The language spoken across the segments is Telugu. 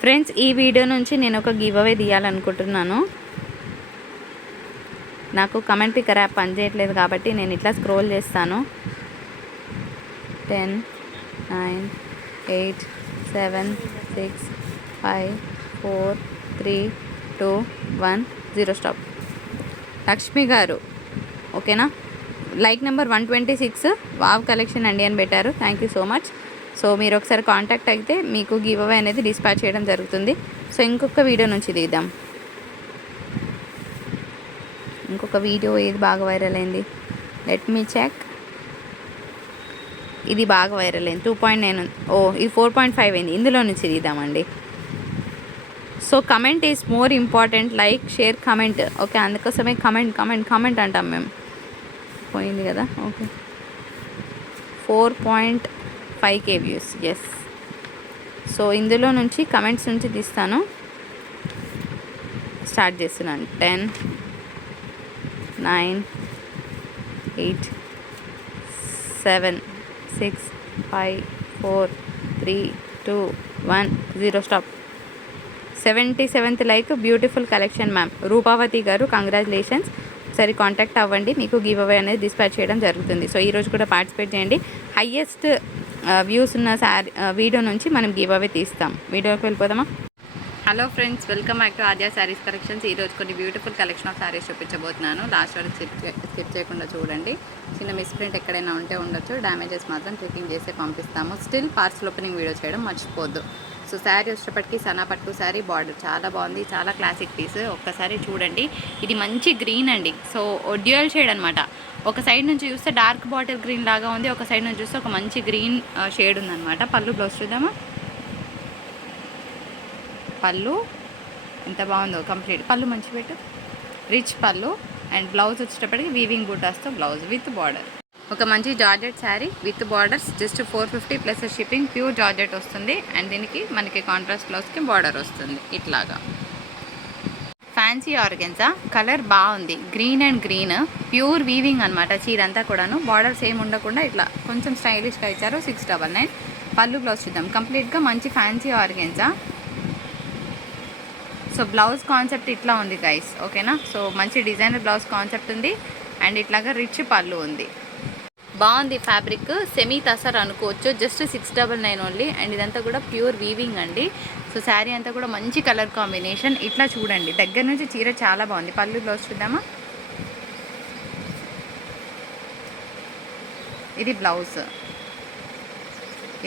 ఫ్రెండ్స్, ఈ వీడియో నుంచి నేను ఒక గివ్ అవే తీయాలనుకుంటున్నాను. నాకు కమెంట్ పికర్ యాప్ పనిచేయట్లేదు కాబట్టి నేను ఇట్లా స్క్రోల్ చేస్తాను. 10, 9, 8, 7, 6, 5, 4, 3, 2, 1, 0 స్టాప్. లక్ష్మి గారు, ఓకేనా? లైక్ నెంబర్ 126 వావ్ కలెక్షన్ అండి అని పెట్టారు. Thank you so much. So మీరు ఒకసారి కాంటాక్ట్ అయితే మీకు గివ్ అవే అనేది డిస్పాచ్ చేయడం జరుగుతుంది. సో ఇంకొక వీడియో నుంచి తీద్దాం. ఇంకొక వీడియో ఏది బాగా వైరల్ అయింది? Let me check. ఇది బాగా వైరల్ అయింది, 2.9. ఇది 4.5 అయింది. ఇందులో నుంచి తీద్దామండి. So comment is more important. Like, share, comment. Okay, అందుకోసమే కమెంట్ కమెంట్ కమెంట్ అంటాం మేము. పోయింది కదా. Okay, 4.5K views. Yes. So ఇందులో నుంచి కమెంట్స్ నుంచి తీస్తాను. స్టార్ట్ చేస్తున్నాను. 10, 9, 8, 7, 6, 5, 4, 3, 2, 1, 0 stop. 77th like. Beautiful collection ma'am. Rupavathi గారు, కంగ్రాచులేషన్స్. ఒకసారి కాంటాక్ట్ అవ్వండి, మీకు గివ్ అవే అనేది డిస్పాచ్ చేయడం జరుగుతుంది. సో ఈరోజు కూడా పార్టిసిపేట్ చేయండి. హయ్యెస్ట్ వ్యూస్ ఉన్న వీడియో నుంచి మనం గివ్ అవే తీస్తాం. వీడియోకి వెళ్ళిపోదామా? Hello friends, welcome back to Aadya saris collections. ఈరోజు కొన్ని బ్యూటిఫుల్ కలెక్షన్ ఆఫ్ శారీస్ చూపించబోతున్నాను. లాస్ట్ వరకు స్కిప్ చేయకుండా చూడండి. చిన్న మిస్ప్రింట్ ఎక్కడైనా ఉంటే ఉండొచ్చు. డ్యామేజెస్ మాత్రం చెకింగ్ చేసి పంపిస్తాము. స్టిల్ పార్సల్ ఓపెనింగ్ వీడియో చేయడం మర్చిపోద్దు. సో శారీ వచ్చేటప్పటికి సనా పట్టు శారీ. బార్డర్ చాలా బాగుంది, చాలా క్లాసిక్ పీస్. ఒక్కసారి చూడండి. ఇది మంచి గ్రీన్ అండి. సో డ్యూయల్ షేడ్ అనమాట. ఒక సైడ్ నుంచి చూస్తే డార్క్ బాటిల్ గ్రీన్ లాగా ఉంది, ఒక సైడ్ నుంచి చూస్తే ఒక మంచి గ్రీన్ షేడ్ ఉందన్నమాట. పళ్ళు బ్లౌజ్ చూద్దామా? పళ్ళు ఎంత బాగుందో. కంప్లీట్ పళ్ళు మంచి పెట్టు. రిచ్ పళ్ళు. అండ్ బ్లౌజ్ వచ్చేటప్పటికి వీవింగ్ బూటాస్తో బ్లౌజ్ విత్ బార్డర్. ఒక మంచి georgette sari with borders. Just 450 plus shipping. Pure georgette వస్తుంది. అండ్ దీనికి మనకి కాంట్రాస్ట్ బ్లౌజ్కి బార్డర్ వస్తుంది ఇట్లాగా. Fancy organza. కలర్ బాగుంది. Green and green. Pure weaving అనమాట చీర అంతా కూడాను. బార్డర్స్ ఏమి ఉండకుండా ఇట్లా కొంచెం స్టైలిష్గా ఇచ్చారు. 699. పళ్ళు బ్లౌజ్ చూద్దాం. కంప్లీట్గా మంచి fancy organza. So blouse concept ఇట్లా ఉంది గైస్, ఓకేనా? సో మంచి డిజైనర్ బ్లౌజ్ కాన్సెప్ట్ ఉంది. అండ్ ఇట్లాగా రిచ్ పళ్ళు ఉంది. బాగుంది ఫ్యాబ్రిక్. సెమీ తసర్ అనుకోవచ్చు. Just 699 only. అండ్ ఇదంతా కూడా ప్యూర్ వీవింగ్ అండి. సో శారీ అంతా కూడా మంచి కలర్ కాంబినేషన్. ఇట్లా చూడండి, దగ్గర నుంచి చీర చాలా బాగుంది. పళ్ళు బ్లౌజ్ చూద్దామా? ఇది బ్లౌజ్,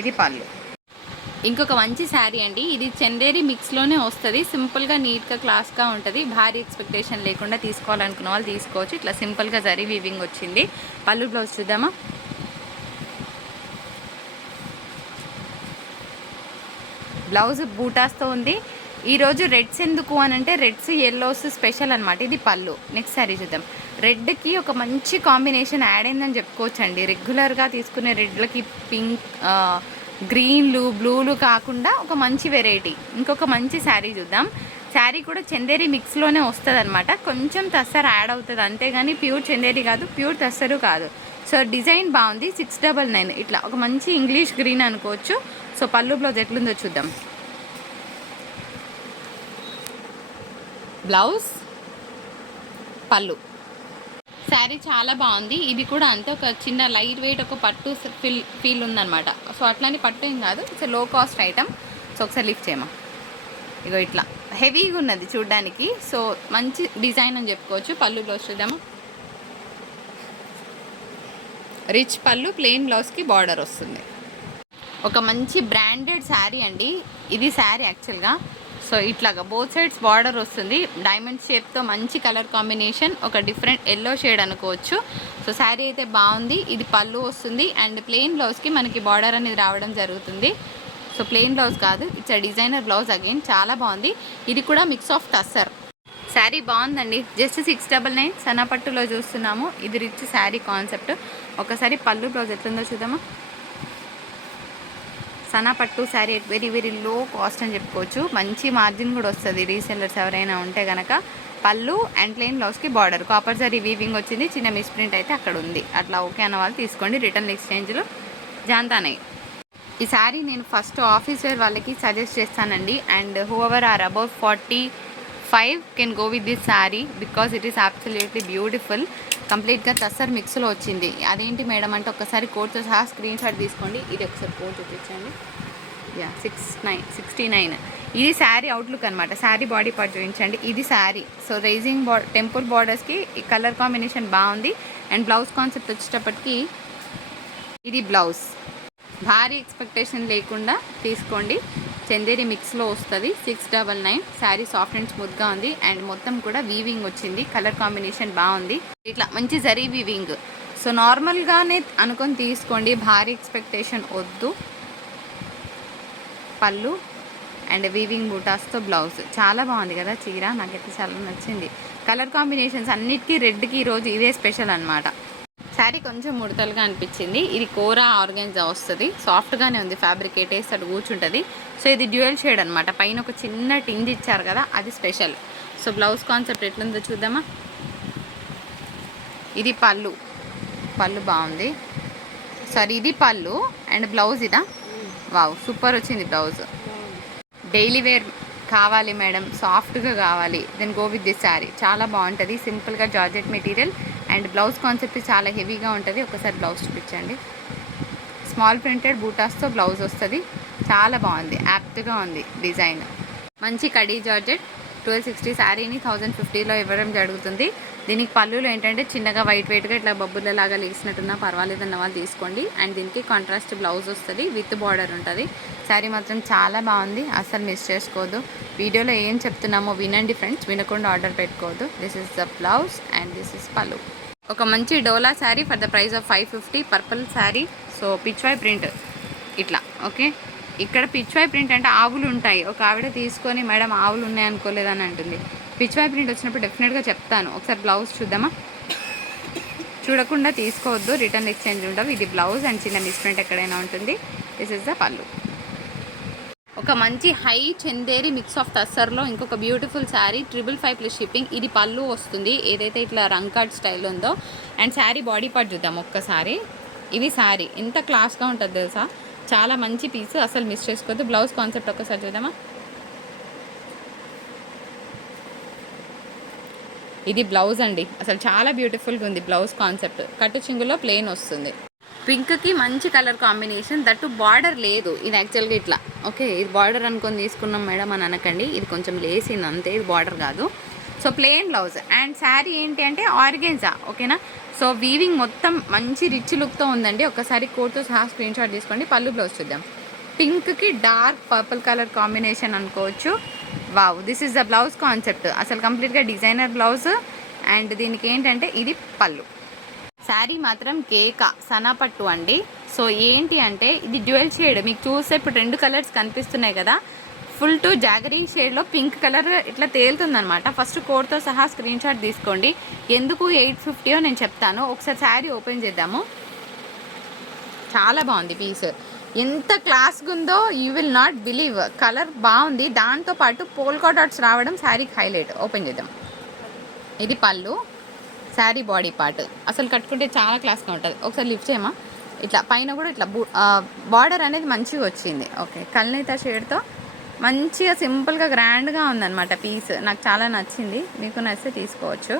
ఇది పళ్ళు. ఇంకొక మంచి శారీ అండి. ఇది చందేరి మిక్స్లోనే వస్తుంది. సింపుల్గా, నీట్గా, క్లాస్గా ఉంటుంది. భారీ ఎక్స్పెక్టేషన్ లేకుండా తీసుకోవాలనుకున్న వాళ్ళు తీసుకోవచ్చు. ఇట్లా సింపుల్గా జరీ వీవింగ్ వచ్చింది. పళ్ళు బ్లౌజ్ చూద్దామా? బ్లౌజ్ బూటాస్తో ఉంది. ఈరోజు రెడ్స్ ఎందుకు అని అంటే రెడ్స్ ఎల్లోస్ స్పెషల్ అనమాట. ఇది పళ్ళు. నెక్స్ట్ శారీ చూద్దాం. రెడ్కి ఒక మంచి కాంబినేషన్ యాడ్ అయిందని చెప్పుకోవచ్చు అండి. రెగ్యులర్గా తీసుకునే రెడ్లకి పింక్, గ్రీన్లు, బ్లూలు కాకుండా ఒక మంచి వెరైటీ. ఇంకొక మంచి శారీ చూద్దాం. శారీ కూడా చందేరి మిక్స్లోనే వస్తుంది అనమాట. కొంచెం తస్సర్ యాడ్ అవుతుంది అంతేగాని ప్యూర్ చందేరి కాదు, ప్యూర్ తస్సరు కాదు. సో డిజైన్ బాగుంది. 699. ఇట్లా ఒక మంచి ఇంగ్లీష్ గ్రీన్ అనుకోవచ్చు. సో పళ్ళు బ్లౌజ్ ఎట్లుందో చూద్దాం. బ్లౌజ్, పళ్ళు. శారీ చాలా బాగుంది. ఇది కూడా అంతే, ఒక చిన్న లైట్ వెయిట్, ఒక పట్టు ఫీల్ ఉందన్నమాట. సో అట్లానే పట్టు ఏం కాదు, ఇట్స్ లో కాస్ట్ ఐటమ్. సో ఒకసారి లిఫ్ట్ చేయమా. ఇగో ఇట్లా హెవీగా ఉన్నది చూడడానికి. సో మంచి డిజైన్ అని చెప్పుకోవచ్చు. పళ్ళు బ్లౌజ్ చూద్దాము. రిచ్ పళ్ళు, ప్లెయిన్ బ్లౌజ్కి బార్డర్ వస్తుంది. ఒక మంచి బ్రాండెడ్ శారీ అండి. ఇది శారీ యాక్చువల్గా. సో ఇట్లాగా బోత్ సైడ్స్ బార్డర్ వస్తుంది. డైమండ్ షేప్తో మంచి కలర్ కాంబినేషన్. ఒక డిఫరెంట్ ఎల్లో షేడ్ అనుకోవచ్చు. సో శారీ అయితే బాగుంది. ఇది పళ్ళు వస్తుంది. అండ్ ప్లెయిన్ బ్లౌజ్కి మనకి బార్డర్ అనేది రావడం జరుగుతుంది. సో ప్లెయిన్ బ్లౌజ్ కాదు, ఇట్స్ డిజైనర్ బ్లౌజ్ అగైన్. చాలా బాగుంది. ఇది కూడా మిక్స్ ఆఫ్ టస్సర్. శారీ బాగుందండి. జస్ట్ 699. సన్నపట్టులో చూస్తున్నాము. ఇది రిచ్ శారీ కాన్సెప్ట్. ఒకసారి పళ్ళు బ్లౌజ్ ఎట్లుందో చూద్దామా. సనా పట్టు sari very very low cost అని చెప్పుకోవచ్చు. మంచి మార్జిన్ కూడా వస్తుంది రీసెల్లర్స్ ఎవరైనా ఉంటే కనుక. పళ్ళు అండ్ ప్లెయిన్ బ్లౌజ్కి బార్డర్ కాపర్ జరీ వీవింగ్ వచ్చింది. చిన్న మిస్ప్రింట్ అయితే అక్కడ ఉంది. అట్లా ఓకే అన్న వాళ్ళు తీసుకోండి. రిటర్న్ ఎక్స్చేంజ్లో జాంతానే. ఈ శారీ నేను ఫస్ట్ ఆఫీస్ వేర్ వాళ్ళకి సజెస్ట్ చేస్తానండి. And whoever are above 45 can go with this sari because it is absolutely beautiful. కంప్లీట్గా టస్సర్ మిక్స్లో వచ్చింది. అదేంటి మేడం అంటే ఒకసారి కోడ్తో సహా స్క్రీన్ షాట్ తీసుకోండి. ఇది ఒకసారి కోడ్ చూపించండి. యా 69 ఇది శారీ అవుట్లుక్ అనమాట. శారీ బాడీ పార్ట్ చూపించండి. ఇది శారీ. సో రైజింగ్ టెంపుల్ బార్డర్స్కి ఈ కలర్ కాంబినేషన్ బాగుంది. అండ్ బ్లౌజ్ కాన్సెప్ట్ వచ్చేటప్పటికి ఇది బ్లౌజ్. భారీ ఎక్స్పెక్టేషన్ లేకుండా తీసుకోండి. చందేరి మిక్స్లో వస్తుంది. 699. శారీ సాఫ్ట్ అండ్ స్మూత్గా ఉంది. అండ్ మొత్తం కూడా వీవింగ్ వచ్చింది. కలర్ కాంబినేషన్ బాగుంది. ఇట్లా మంచి జరీ వీవింగ్. సో నార్మల్గానే అనుకొని తీసుకోండి. భారీ ఎక్స్పెక్టేషన్ వద్దు. పళ్ళు అండ్ వీవింగ్ బూటాస్తో బ్లౌజ్. చాలా బాగుంది కదా చీర. నాకైతే చాలా నచ్చింది. కలర్ కాంబినేషన్స్ అన్నిటికీ రెడ్కి ఈరోజు ఇదే స్పెషల్ అనమాట. శారీ కొంచెం ముడతలుగా అనిపించింది. ఇది కోరా ఆర్గాన్జా వస్తుంది. సాఫ్ట్గానే ఉంది. ఫ్యాబ్రిక్ వేస్తే అటు కూర్చుంటుంది. సో ఇది డ్యూయల్ షేడ్ అనమాట. పైన ఒక చిన్న టింజ్ ఇచ్చారు కదా, అది స్పెషల్. సో బ్లౌజ్ కాన్సెప్ట్ ఎట్లుందో చూద్దామా. ఇది పళ్ళు. పళ్ళు బాగుంది. సారీ ఇది పళ్ళు అండ్ బ్లౌజ్ ఇదా. వావ్ సూపర్ వచ్చింది బ్లౌజ్. డైలీ వేర్ కావాలి మేడం, సాఫ్ట్గా కావాలి, then go with this sari. చాలా బాగుంటుంది. సింపుల్గా georgette material and blouse concept చాలా హెవీగా ఉంటుంది. ఒకసారి బ్లౌజ్ చూపించండి. స్మాల్ ప్రింటెడ్ బూటాస్తో బ్లౌజ్ వస్తుంది. చాలా బాగుంది. యాప్ట్గా ఉంది డిజైన్. మంచి కడీ జార్జెట్ 1260 శారీని 1050లో ఇవ్వడం జరుగుతుంది. దీనికి పళ్ళులో ఏంటంటే చిన్నగా వైట్ వెయిట్గా ఇట్లా బొబ్బులలాగా లేసినట్టున్నా పర్వాలేదన్న వాళ్ళు తీసుకోండి. అండ్ దీనికి కాంట్రాస్ట్ బ్లౌజ్ వస్తుంది. విత్ బార్డర్ ఉంటుంది. శారీ మాత్రం చాలా బాగుంది. అస్సలు మిస్ చేసుకోవద్దు. వీడియోలో ఏం చెప్తున్నామో వినండి ఫ్రెండ్స్, వినకుండా ఆర్డర్ పెట్టుకోవద్దు. This is the blouse and this is pallu. ఒక మంచి dola sari for the price of 550. Purple sari. So Pichwai print ఇట్లా. ఓకే, ఇక్కడ పిచ్వాయ్ ప్రింట్ అంటే ఆవులు ఉంటాయి. ఒక ఆవిడ తీసుకొని మేడం ఆవులు ఉన్నాయి అనుకోలేదని అంటుంది. పిచ్వాయ్ ప్రింట్ వచ్చినప్పుడు డెఫినెట్గా చెప్తాను. ఒకసారి బ్లౌజ్ చూద్దామా. చూడకుండా తీసుకోవద్దు. రిటర్న్ ఎక్స్చేంజ్ ఉండవు. ఇది బ్లౌజ్ అండ్ చిన్న మిస్ ప్రింట్ ఎక్కడైనా ఉంటుంది. దిస్ ఇస్ ద పళ్ళు. ఒక మంచి హై చందేరి మిక్స్ ఆఫ్ టస్సర్లో ఇంకొక బ్యూటిఫుల్ శారీ 555 ప్లస్ షిప్పింగ్. ఇది పళ్ళు వస్తుంది. ఏదైతే ఇట్లా రంగ్ కార్డ్ స్టైల్ ఉందో. అండ్ శారీ బాడీ పార్ట్ చూద్దాం ఒక్కసారి. ఇది శారీ ఎంత క్లాస్గా ఉంటుంది తెలుసా. చాలా మంచి పీస్, అసలు మిస్ చేసుకోవద్దు. బ్లౌజ్ కాన్సెప్ట్ ఒక్కసారి చూద్దామా. ఇది బ్లౌజ్ అండి. అసలు చాలా బ్యూటిఫుల్గా ఉంది బ్లౌజ్ కాన్సెప్ట్. కట్టు చింగులో ప్లెయిన్ వస్తుంది. పింక్కి మంచి కలర్ కాంబినేషన్. దట్టు బార్డర్ లేదు. ఇది యాక్చువల్గా ఇట్లా. ఓకే, ఇది బార్డర్ అనుకొని తీసుకున్నాం మేడం అని అనకండి. ఇది కొంచెం లేసింది అంతే, ఇది బార్డర్ కాదు. So plain blouse and sari ఏంటి అంటే ఆర్గెన్జా. ఓకేనా. సో వీవింగ్ మొత్తం మంచి రిచ్ లుక్తో ఉందండి. ఒకసారి కోట్తో సహా స్క్రీన్ షాట్ తీసుకోండి. పళ్ళు బ్లౌజ్ చూద్దాం. పింక్కి డార్క్ పర్పుల్ కలర్ కాంబినేషన్ అనుకోవచ్చు. Wow, this is the blouse concept. అసలు కంప్లీట్గా డిజైనర్ బ్లౌజ్. అండ్ దీనికి ఏంటంటే ఇది పళ్ళు. శారీ మాత్రం కేక సనాపట్టు అండి. సో ఏంటి అంటే ఇది డ్యూయల్ షేడ్. మీకు చూస్తే ఇప్పుడు 2 కలర్స్ కనిపిస్తున్నాయి కదా. ఫుల్ టు జాగరీ షేడ్లో పింక్ కలర్ ఇట్లా తేలుతుందనమాట. ఫస్ట్ కోడ్తో సహా స్క్రీన్ షాట్ తీసుకోండి. ఎందుకు 850 నేను చెప్తాను. ఒకసారి శారీ ఓపెన్ చేద్దాము. చాలా బాగుంది పీస్. ఎంత క్లాస్గా ఉందో you will not believe. Colour బాగుంది. దాంతోపాటు పోల్కా డాట్స్ రావడం శారీకి హైలైట్. ఓపెన్ చేద్దాం. ఇది పళ్ళు. శారీ బాడీ పార్ట్ అసలు కట్టుకుంటే చాలా క్లాస్గా ఉంటుంది. ఒకసారి లిఫ్ట్ చేయమా. ఇట్లా పైన కూడా ఇట్లా బార్డర్ అనేది మంచిగా వచ్చింది. ఓకే, కల్నేత షేడ్తో మంచిగా సింపుల్గా గ్రాండ్గా ఉందన్నమాట పీస్. నాకు చాలా నచ్చింది. మీకు నచ్చితే తీసుకోవచ్చు.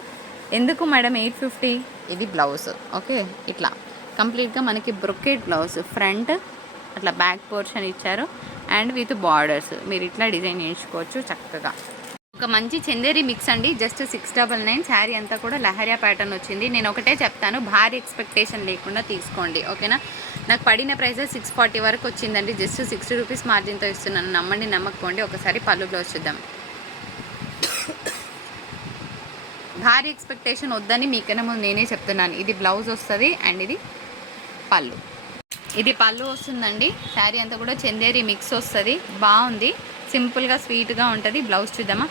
ఎందుకు మేడం 850. ఇది బ్లౌజ్. ఓకే, ఇట్లా కంప్లీట్గా మనకి బ్రొకెట్ బ్లౌజ్. ఫ్రంట్ అట్లా బ్యాక్ పోర్షన్ ఇచ్చారు అండ్ విత్ బార్డర్స్. మీరు ఇట్లా డిజైన్ చేయించుకోవచ్చు చక్కగా. ఒక మంచి చందేరి మిక్స్ అండి. జస్ట్ 699. శారీ అంతా కూడా లహరియా ప్యాటర్న్ వచ్చింది. నేను ఒకటే చెప్తాను, భారీ ఎక్స్పెక్టేషన్ లేకుండా తీసుకోండి. ఓకేనా. నాకు పడిన ప్రైస్ 640 వరకు వచ్చిందండి. జస్ట్ 60 రూపీస్ మార్జిన్తో ఇస్తున్నాను. నమ్మండి నమ్మకపోండి. ఒకసారి పళ్ళు బ్లౌజ్ చూద్దాం. భారీ ఎక్స్పెక్టేషన్ వద్దని మీకన్నా ముందు నేనే చెప్తున్నాను. ఇది బ్లౌజ్ వస్తుంది అండ్ ఇది పళ్ళు. ఇది పళ్ళు వస్తుందండి. శారీ అంతా కూడా చందేరి మిక్స్ వస్తుంది. బాగుంది. సింపుల్గా స్వీట్గా ఉంటుంది. బ్లౌజ్ చూద్దామా.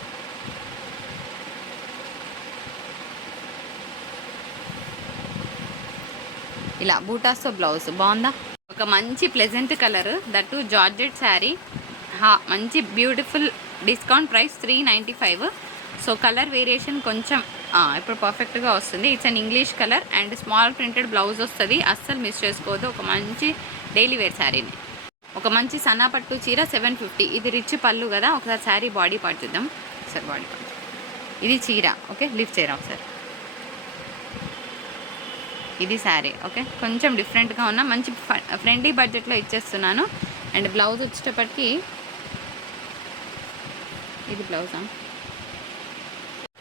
ఇలా బూటాస్తో బ్లౌజ్ బాగుందా. ఒక మంచి pleasant colour. That georgette sari. మంచి beautiful. Discount price 395. So colour variation కొంచెం ఇప్పుడు పర్ఫెక్ట్గా వస్తుంది. It's an English colour and small printed blouse వస్తుంది. అస్సలు మిస్ చేసుకోవద్దు. ఒక మంచి డైలీ వేర్ శారీని. ఒక మంచి సన్నా పట్టు చీర 750. ఇది రిచ్ పళ్ళు కదా. ఒకసారి శారీ బాడీ పార్ట్ చూద్దాం. ఒకసారి బాడీ పార్ట్. ఇది చీర. ఓకే, లిఫ్ట్ చేయరా ఒకసారి. ఇది శారీ. ఓకే, కొంచెం డిఫరెంట్గా ఉన్న మంచి ఫ్రెండ్లీ బడ్జెట్లో ఇచ్చేస్తున్నాను. అండ్ బ్లౌజ్ వచ్చేటప్పటికి ఇది బ్లౌజా,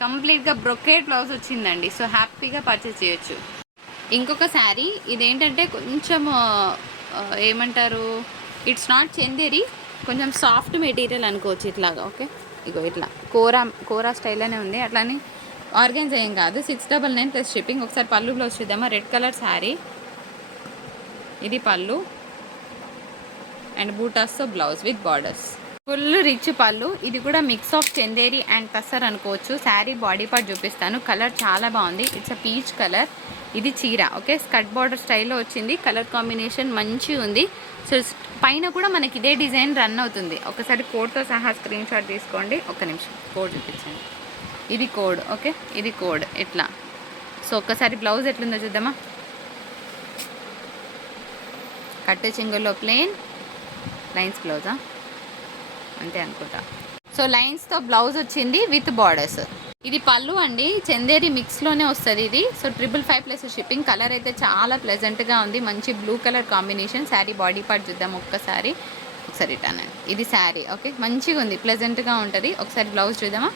కంప్లీట్గా బ్రొకేట్ బ్లౌజ్ వచ్చిందండి. సో హ్యాపీగా పర్చేస్ చేయొచ్చు. ఇంకొక శారీ ఇదేంటంటే కొంచెం ఏమంటారు, ఇట్స్ నాట్ చందేరి, కొంచెం సాఫ్ట్ మెటీరియల్ అనుకోవచ్చు ఇట్లాగా. ఓకే, ఇగో ఇట్లా కోరా స్టైల్లోనే ఉంది. అట్లానే ఆర్గెన్స్ ఏం కాదు. 699 ప్లస్ షిప్పింగ్. ఒకసారి పళ్ళు బ్లౌజ్ చూద్దామా. రెడ్ కలర్ శారీ, ఇది పళ్ళు అండ్ బూటాస్తో blouse with borders. Full rich pallu. ఇది కూడా mix of Chanderi and tussar అనుకోవచ్చు. శారీ బాడీ పార్ట్ చూపిస్తాను. కలర్ చాలా బాగుంది. It's a peach colour. ఇది చీర. ఓకే, స్కర్ట్ బార్డర్ స్టైల్లో వచ్చింది. కలర్ కాంబినేషన్ మంచి ఉంది. సో పైన కూడా మనకి ఇదే డిజైన్ రన్ అవుతుంది. ఒకసారి కోడ్తో సహా స్క్రీన్ షాట్ తీసుకోండి. ఒక్క నిమిషం కోడ్ చూపించండి. ఇది కోడ్. ఓకే, ఇది కోడ్ ఇట్లా. సో ఒక్కసారి బ్లౌజ్ ఎట్లుందో చూద్దామా. కట్టు చింగుల్లో ప్లెయిన్ లైన్స్ బ్లౌజా, అంతే అనుకుంటా. సో లైన్స్తో బ్లౌజ్ వచ్చింది విత్ బార్డర్స్. ఇది పళ్ళు అండి. చందేరి మిక్స్లోనే వస్తుంది ఇది. So 555 plus shipping. కలర్ అయితే చాలా ప్లెజెంట్గా ఉంది. మంచి blue colour combination. Sari body part చూద్దాం ఒకసారి రిటర్న్. ఇది శారీ. ఓకే, మంచిగా ఉంది, ప్లెజెంట్గా ఉంటుంది. ఒకసారి బ్లౌజ్ చూద్దామా.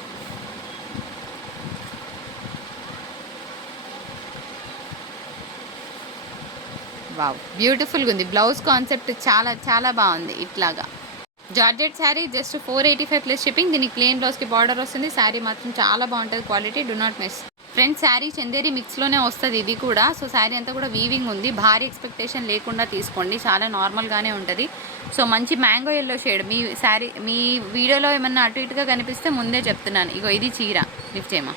వావ్, బ్యూటిఫుల్గా ఉంది. బ్లౌజ్ కాన్సెప్ట్ చాలా చాలా బాగుంది. ఇట్లాగా georgette sari just 485 plus shipping. దీనికి ప్లెయిన్ బ్లౌజ్కి బార్డర్ వస్తుంది. శారీ మాత్రం చాలా బాగుంటుంది. Quality do not miss. Friends, sari Chanderi మిక్స్లోనే వస్తుంది ఇది కూడా. సో శారీ అంతా కూడా వీవింగ్ ఉంది. భారీ ఎక్స్పెక్టేషన్ లేకుండా తీసుకోండి. చాలా నార్మల్గానే ఉంటుంది. సో మంచి మ్యాంగో ఎల్లో షేడ్. మీ శారీ మీ వీడియోలో ఏమన్నా అటు ఇటుగా కనిపిస్తే ముందే చెప్తున్నాను. ఇగో ఇది చీర. లిఫ్ట్ చేయమా.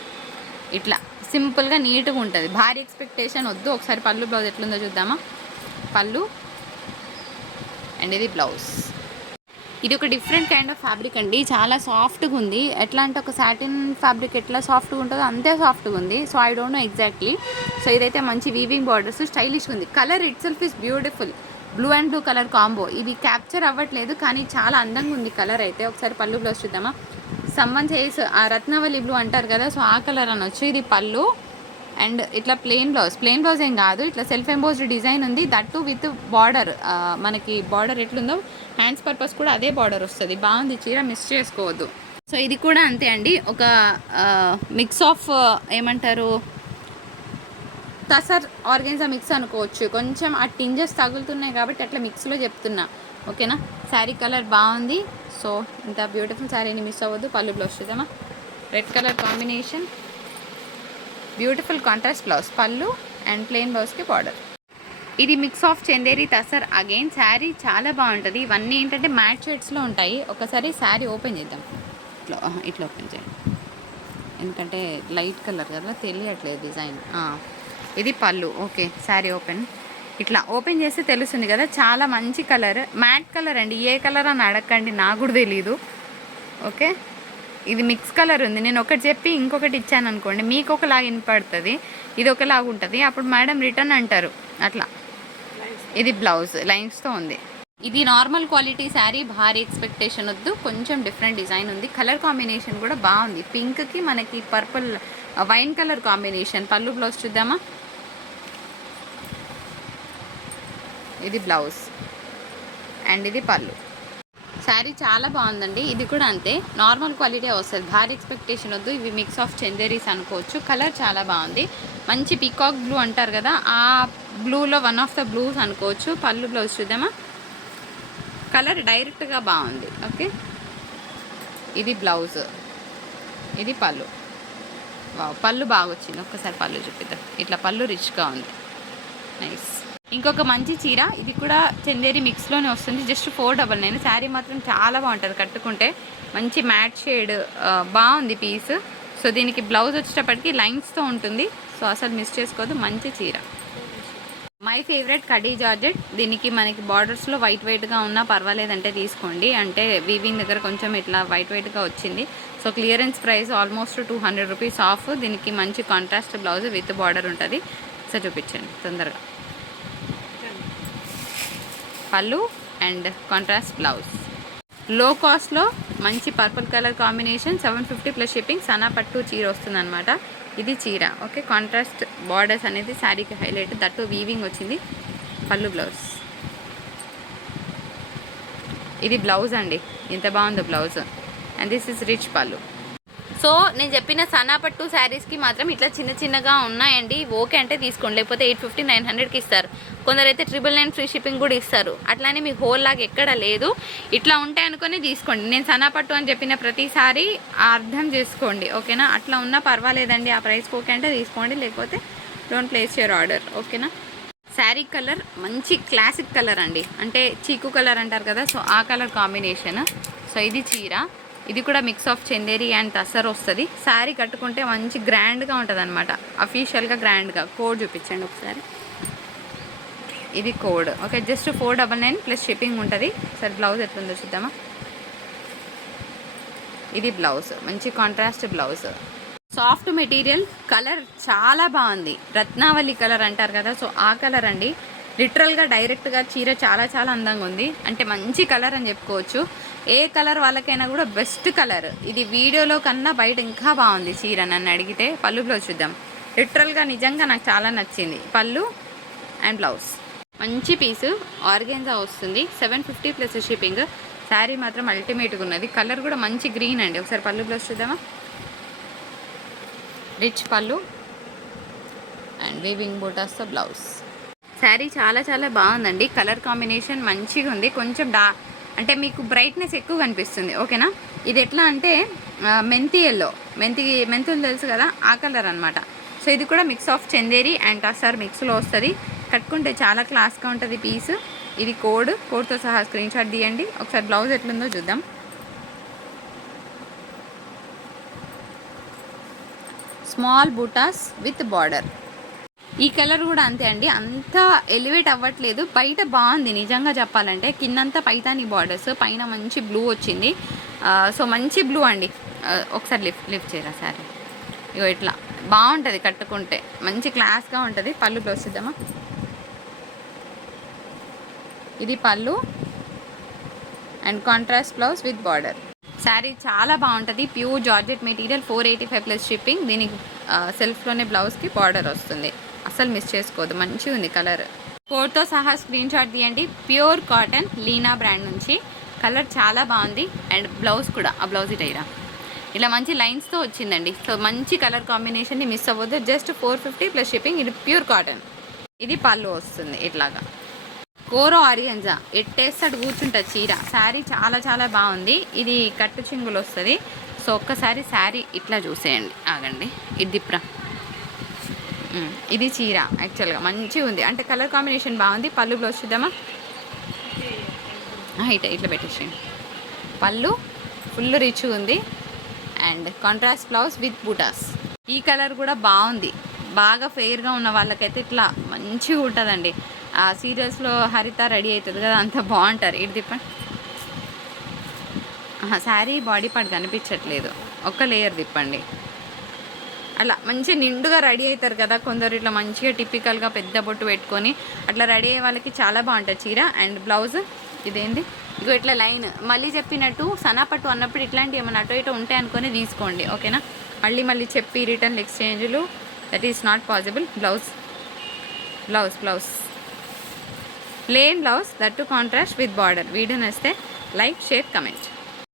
ఇట్లా సింపుల్గా నీట్గా ఉంటుంది. భారీ ఎక్స్పెక్టేషన్ వద్దు. ఒకసారి పళ్ళు బ్లౌజ్ ఎట్లుందో చూద్దామా. పళ్ళు అండ్ ఇది బ్లౌజ్. ఇది ఒక డిఫరెంట్ కైండ్ ఆఫ్ ఫ్యాబ్రిక్ అండి. చాలా సాఫ్ట్గా ఉంది. ఎట్లా అంటే ఒక సాటిన్ ఫ్యాబ్రిక్ ఎట్లా సాఫ్ట్గా ఉంటుందో అంతే సాఫ్ట్గా ఉంది. So I don't know exactly. So ఇదైతే మంచి వీవింగ్ బార్డర్స్, స్టైలిష్గా ఉంది. Colour it self is beautiful. Blue and blue colour combo. ఇది క్యాప్చర్ అవ్వట్లేదు కానీ చాలా అందంగా ఉంది కలర్ అయితే. ఒకసారి పళ్ళు బ్లౌజ్ చూద్దామా. సమ్మన్ చేసి ఆ రత్నవల్లి బ్లూ అంటారు కదా, సో ఆ కలర్ అనొచ్చు. ఇది పళ్ళు అండ్ ఇట్లా ప్లెయిన్ బ్లౌజ్ ఏం కాదు. ఇట్లా సెల్ఫ్ ఎంబోస్డ్ డిజైన్ ఉంది. That with border. మనకి బార్డర్ ఎట్లుందో హ్యాండ్స్ పర్పస్ కూడా అదే బార్డర్ వస్తుంది. బాగుంది చీర, మిస్ చేసుకోవద్దు. సో ఇది కూడా అంతే అండి. ఒక మిక్స్ ఆఫ్ ఏమంటారు, తసర్ ఆర్గెన్జా మిక్స్ అనుకోవచ్చు. కొంచెం ఆ టింజెస్ తగులుతున్నాయి కాబట్టి అట్లా మిక్స్లో చెప్తున్నా. ఓకేనా. శారీ కలర్ బాగుంది. సో ఇంత బ్యూటిఫుల్ శారీని మిస్ అవ్వద్దు. పళ్ళు బ్లౌజ్ చూద్దామా. Red colour combination, beautiful contrast blouse. పళ్ళు అండ్ ప్లెయిన్ బ్లౌజ్కి బార్డర్. ఇది mix of Chanderi tussar again. Sari చాలా బాగుంటుంది. ఇవన్నీ ఏంటంటే మ్యాట్ షేడ్స్లో ఉంటాయి. ఒకసారి శారీ ఓపెన్ చేద్దాం. ఇట్లా ఓపెన్ చేయండి, ఎందుకంటే లైట్ కలర్ కదా తెలియట్లేదు డిజైన్. ఇది పళ్ళు. Okay, sari open. ఇట్లా ఓపెన్ చేస్తే తెలుస్తుంది కదా. చాలా మంచి కలర్, మ్యాట్ కలర్ అండి. ఏ కలర్ అని అడగండి, నాకు కూడా తెలీదు. ఓకే, ఇది మిక్స్ కలర్ ఉంది. నేను ఒకటి చెప్పి ఇంకొకటి ఇచ్చాను అనుకోండి, మీకు ఒకలాగా వినపడుతుంది, ఇది ఒకలాగా ఉంటుంది. అప్పుడు మేడం రిటర్న్ అంటారు అట్లా. ఇది బ్లౌజ్ లైన్స్తో ఉంది. ఇది నార్మల్ క్వాలిటీ శారీ, భారీ ఎక్స్పెక్టేషన్ వద్దు. కొంచెం డిఫరెంట్ డిజైన్ ఉంది. కలర్ కాంబినేషన్ కూడా బాగుంది. పింక్కి మనకి పర్పుల్ వైన్ కలర్ కాంబినేషన్. పళ్ళు బ్లౌజ్ చూద్దామా. ఇది బ్లౌజ్ అండ్ ఇది పళ్ళు. శారీ చాలా బాగుందండి. ఇది కూడా అంతే, నార్మల్ క్వాలిటీ వస్తుంది. భారీ ఎక్స్పెక్టేషన్ వద్దు. ఇవి మిక్స్ ఆఫ్ చందేరీస్ అనుకోవచ్చు. కలర్ చాలా బాగుంది. మంచి పీకాక్ బ్లూ అంటారు కదా, ఆ బ్లూలో వన్ ఆఫ్ ద బ్లూస్ అనుకోవచ్చు. పళ్ళు బ్లౌజ్ చూద్దామా. కలర్ డైరెక్ట్గా బాగుంది. ఓకే, ఇది బ్లౌజ్, ఇది పళ్ళు. పళ్ళు బాగా వచ్చింది. ఒక్కసారి పళ్ళు చూపిద్దాం. ఇట్లా పళ్ళు రిచ్గా ఉంది. నైస్. ఇంకొక మంచి చీర. ఇది కూడా చందేరి మిక్స్లోనే వస్తుంది. జస్ట్ 499. శారీ మాత్రం చాలా బాగుంటుంది కట్టుకుంటే. మంచి మ్యాట్ షేడ్, బాగుంది పీస్. సో దీనికి బ్లౌజ్ వచ్చేటప్పటికి లైన్స్తో ఉంటుంది. సో అసలు మిస్ చేసుకోవద్దు. మంచి చీర. My favourite khadi georgette. దీనికి మనకి బార్డర్స్లో వైట్గా ఉన్నా పర్వాలేదంటే తీసుకోండి. అంటే వీవింగ్ దగ్గర కొంచెం ఇట్లా వైట్గా వచ్చింది. So clearance price almost 200 rupees of. దీనికి మంచి కాంట్రాస్ట్ బ్లౌజ్ విత్ బార్డర్ ఉంటుంది. సో చూపించండి తొందరగా. పళ్ళు అండ్ కాంట్రాస్ట్ బ్లౌజ్. లో కాస్ట్లో మంచి purple colour combination, 750 plus shipping. Sana పట్టు చీర వస్తుంది అనమాట. ఇది చీర. ఓకే, కాంట్రాస్ట్ బార్డర్స్ అనేది శారీకి హైలైట్, దట్టు వీవింగ్ వచ్చింది. పళ్ళు బ్లౌజ్. ఇది బ్లౌజ్ అండి, ఎంత బాగుందో blouse. And this is rich పళ్ళు. సో నేను చెప్పిన సనా పట్టు శారీస్కి మాత్రం ఇట్లా చిన్న చిన్నగా ఉన్నాయండి. ఓకే అంటే తీసుకోండి, లేకపోతే 850 900కి ఇస్తారు. కొందరైతే 999 ఫ్రీ షిప్పింగ్ కూడా ఇస్తారు. అట్లానే మీకు హోల్ లాగా ఎక్కడ లేదు. ఇట్లా ఉంటాయి అనుకుని తీసుకోండి. నేను సనా పట్టు అని చెప్పిన ప్రతిసారి అర్థం చేసుకోండి, ఓకేనా. అట్లా ఉన్నా పర్వాలేదండి, ఆ ప్రైస్కి ఓకే అంటే తీసుకోండి, లేకపోతే డోంట్ ప్లేస్ యువర్ ఆర్డర్, ఓకేనా. శారీ కలర్ మంచి క్లాసిక్ కలర్ అండి, అంటే చీకు కలర్ అంటారు కదా, సో ఆ కలర్ కాంబినేషన్. సో ఇది చీర. ఇది కూడా mix of Chanderi and tussar వస్తుంది. శారీ కట్టుకుంటే మంచి గ్రాండ్గా ఉంటుంది అనమాట, అఫీషియల్గా గ్రాండ్గా. కోడ్ చూపించండి ఒకసారి. ఇది code. Okay, just 499 plus shipping ఉంటుంది. సరే బ్లౌజ్ ఎట్లుందో చూద్దామా. ఇది బ్లౌజ్, మంచి contrast blouse. Soft material, colour చాలా బాగుంది. రత్నావళి కలర్ అంటారు కదా, సో ఆ కలర్ అండి. లిటరల్గా డైరెక్ట్గా చీర చాలా చాలా అందంగా ఉంది, అంటే మంచి కలర్ అని చెప్పుకోవచ్చు. ఏ కలర్ వాళ్ళకైనా కూడా బెస్ట్ కలర్. ఇది వీడియోలో కన్నా బయట ఇంకా బాగుంది చీర నన్ను అడిగితే. పళ్ళు బ్లౌజ్ చూద్దాం. లిటరల్గా నిజంగా నాకు చాలా నచ్చింది. పళ్ళు అండ్ బ్లౌజ్ మంచి పీసు, ఆర్గెన్జా వస్తుంది. 750 ప్లస్ షిప్పింగ్. శారీ మాత్రం అల్టిమేట్గా ఉన్నది. కలర్ కూడా మంచి గ్రీన్ అండి. ఒకసారి పళ్ళు బ్లౌజ్ చూద్దామా. రిచ్ పళ్ళు అండ్ వీవింగ్ బూటాస్తో బ్లౌజ్. శారీ చాలా చాలా బాగుందండి. కలర్ కాంబినేషన్ మంచిగా ఉంది. కొంచెం అంటే మీకు బ్రైట్నెస్ ఎక్కువ కనిపిస్తుంది, ఓకేనా. ఇది ఎట్లా అంటే మెంతి ఎల్లో, మెంతులు తెలుసు కదా, ఆ కలర్ అనమాట. సో ఇది కూడా mix of Chanderi and tussar మిక్స్లో వస్తుంది. కట్టుకుంటే చాలా క్లాస్గా ఉంటుంది పీస్. ఇది కోడ్తో సహా స్క్రీన్ షాట్ తీయండి. ఒకసారి బ్లౌజ్ ఎట్లుందో చూద్దాం. Small buttas with border. ఈ కలర్ కూడా అంతే అండి, అంత ఎలివేట్ అవ్వట్లేదు. బయట బాగుంది నిజంగా చెప్పాలంటే. కిందంతా పైతాని బార్డర్స్, పైన మంచి బ్లూ వచ్చింది. సో మంచి బ్లూ అండి. ఒకసారి లిఫ్ట్ చేయరా సారీ. ఇగో ఇట్లా బాగుంటుంది కట్టుకుంటే, మంచి క్లాస్గా ఉంటుంది. పళ్ళు బ్లౌజ్ చూద్దామా. ఇది పళ్ళు and contrast blouse with border. Sari చాలా బాగుంటుంది. Pure georgette material, 485 plus shipping. దీనికి సెల్ఫ్లోనే బ్లౌజ్కి బార్డర్ వస్తుంది. అసలు మిస్ చేసుకోవద్దు, మంచిగా ఉంది కలర్. కోడ్తో సహా స్క్రీన్ షాట్ తీయండి. ప్యూర్ కాటన్, లీనా బ్రాండ్ నుంచి. కలర్ చాలా బాగుంది. అండ్ బ్లౌజ్ కూడా, ఆ బ్లౌజ్ ఇటైరా ఇలా మంచి లైన్స్తో వచ్చిందండి. సో మంచి కలర్ కాంబినేషన్ని మిస్ అవ్వద్దు. Just 450 plus shipping. ఇది ప్యూర్ కాటన్. ఇది పళ్ళు వస్తుంది ఇట్లాగా. కోరో ఆరిగంజా, ఎట్టేస్తాడు కూర్చుంటుంది చీర. శారీ చాలా చాలా బాగుంది. ఇది కట్టు చింగులు వస్తుంది. సో ఒక్కసారి శారీ ఇట్లా చూసేయండి, ఆగండి. ఇది దిప్రా. ఇది చీర యాక్చువల్గా మంచిగా ఉంది, అంటే కలర్ కాంబినేషన్ బాగుంది. పళ్ళు బ్లౌజ్ చూద్దామా. ఇట్లా పెట్టేసేయండి. పళ్ళు ఫుల్ రిచ్ ఉంది and contrast blouse with buttas. ఈ కలర్ కూడా బాగుంది. బాగా ఫెయిర్గా ఉన్న వాళ్ళకైతే ఇట్లా మంచిగా ఉంటుందండి. ఆ సీరియల్స్లో హరిత రెడీ అవుతుంది కదా, అంత బాగుంటారు. ఇటు తిప్పండి. శారీ బాడీ పార్ట్ కనిపించట్లేదు, ఒక్క లేయర్ తిప్పండి. అలా మంచిగా నిండుగా రెడీ అవుతారు కదా కొందరు, ఇట్లా మంచిగా టిపికల్గా పెద్ద బొట్టు పెట్టుకొని అట్లా రెడీ అయ్యే వాళ్ళకి చాలా బాగుంటుంది చీర. అండ్ బ్లౌజ్ ఇదేంది, ఇగో ఇట్లా లైన్. మళ్ళీ చెప్పినట్టు సనా పట్టు అన్నప్పుడు ఇట్లాంటివి ఏమైనా అటు ఇటు ఉంటాయి అనుకొని తీసుకోండి, ఓకేనా. మళ్ళీ చెప్పి రిటర్న్ ఎక్స్చేంజ్లు, that is not possible. Blouse plain blouse, that to contrast with border. Video నచ్చితే లైక్, షేర్, కమెంట్.